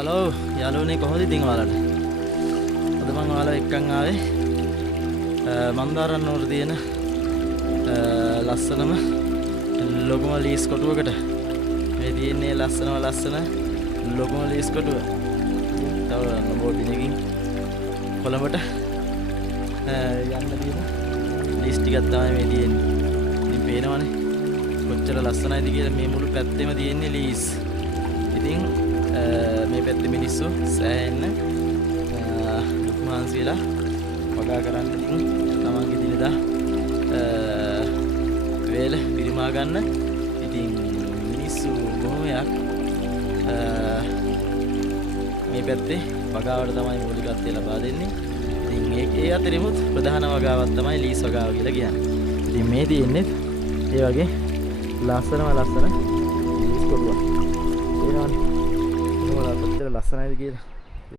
Hello යාළුවනේ කොහොමද ඉතින් ඔයාලට? අද මම ඔයාලව එක්කන් ආවේ මන්දාරම් නුවර තියෙන ලස්සනම ලොකුම ලීස් කොටුවකට. මේ තියෙන්නේ ලස්සන ලොකුම ලීස් කොටුව. තව නබෝ දිනකින් කොළඹට යන්න තියෙන ලීස් ටිකක් තමයි මේ තියෙන්නේ. ඉතින් පේනවනේ කොච්චර ලස්සනයිද කියලා. මේ මුළු පැත්තෙම තියෙන්නේ ලීස්. ඉතින් මේ පැත්තේ මිනිස්සු සෑහෙන්න දුක් මහන්සි වෙලා වගා කරන්න ඉතින් තමන්ගේ දිනදා වේල පිරිමා ගන්න ඉතින් මිනිස්සු බොහොමයක් මේ පැත්තේ වගාවට තමයි මූලිකත්වය ලබා දෙන්නේ. ඉතින් ඒ අතරිමුත් ප්‍රධාන වගාවක් තමයි ලීස් වගාව කියලා කියන්නේ. ඉතින් මේ තියෙන්නේ ඒ වගේ ලස්සන ලීස් කොටුවක්. ඒනවනේ කොච්චර ලස්සනයිද කියලා.